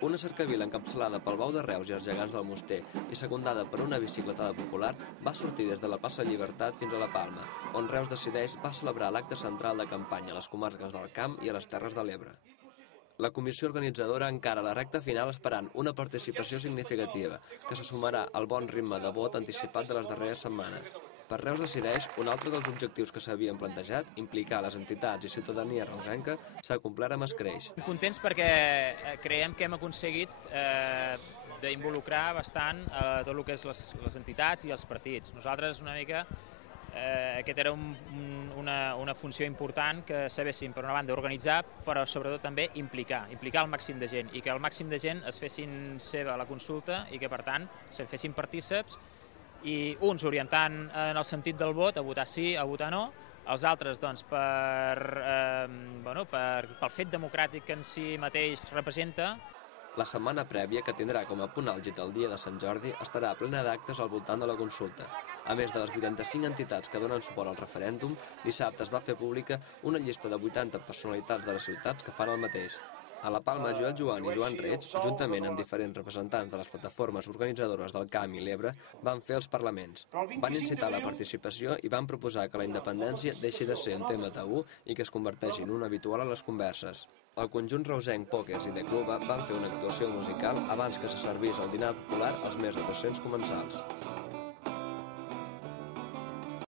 Una cercavila encapçalada pel Bou de Reus i els gegants del Moster i secundada per una bicicletada popular va sortir des de la plaça Llibertat fins a la Palma, on Reus Decideix va celebrar l'acte central de campanya a les comarques del Camp i a les Terres de l'Ebre. La comissió organitzadora encara la recta final esperant una participació significativa, que se sumarà al bon ritme de vot anticipat de les darreres setmanes. Per Reus Decideix, un altre dels objectius que s'havien plantejat, implicar les entitats i ciutadania reusenca, s'ha complert amb escreix. Contents perquè creiem que hem aconseguit d'involucrar bastant tot el que és les entitats i els partits. Nosaltres una mica aquesta era una funció important que sabéssim, per una banda, organitzar, però sobretot també implicar el màxim de gent i que el màxim de gent es fessin seva la consulta i que, per tant, se'n fessin partíceps i uns orientant en el sentit del vot, a votar sí, a votar no, els altres doncs, pel fet democràtic que en si mateix representa. La setmana prèvia, que tindrà com a punt àlgid el dia de Sant Jordi, estarà plena d'actes al voltant de la consulta. A més de les 85 entitats que donen suport al referèndum, dissabte es va fer pública una llista de 80 personalitats de les ciutats que fan el mateix. A la Palma, Joel Joan i Joan Reig, juntament amb diferents representants de les plataformes organitzadores del Camp i l'Ebre, van fer els parlaments. Van incitar la participació i van proposar que la independència deixi de ser un tema tabú i que es converteixi en un habitual a les converses. El conjunt reusenc Pokers i The Club van fer una actuació musical abans que se servís el dinar popular als més de 200 comensals.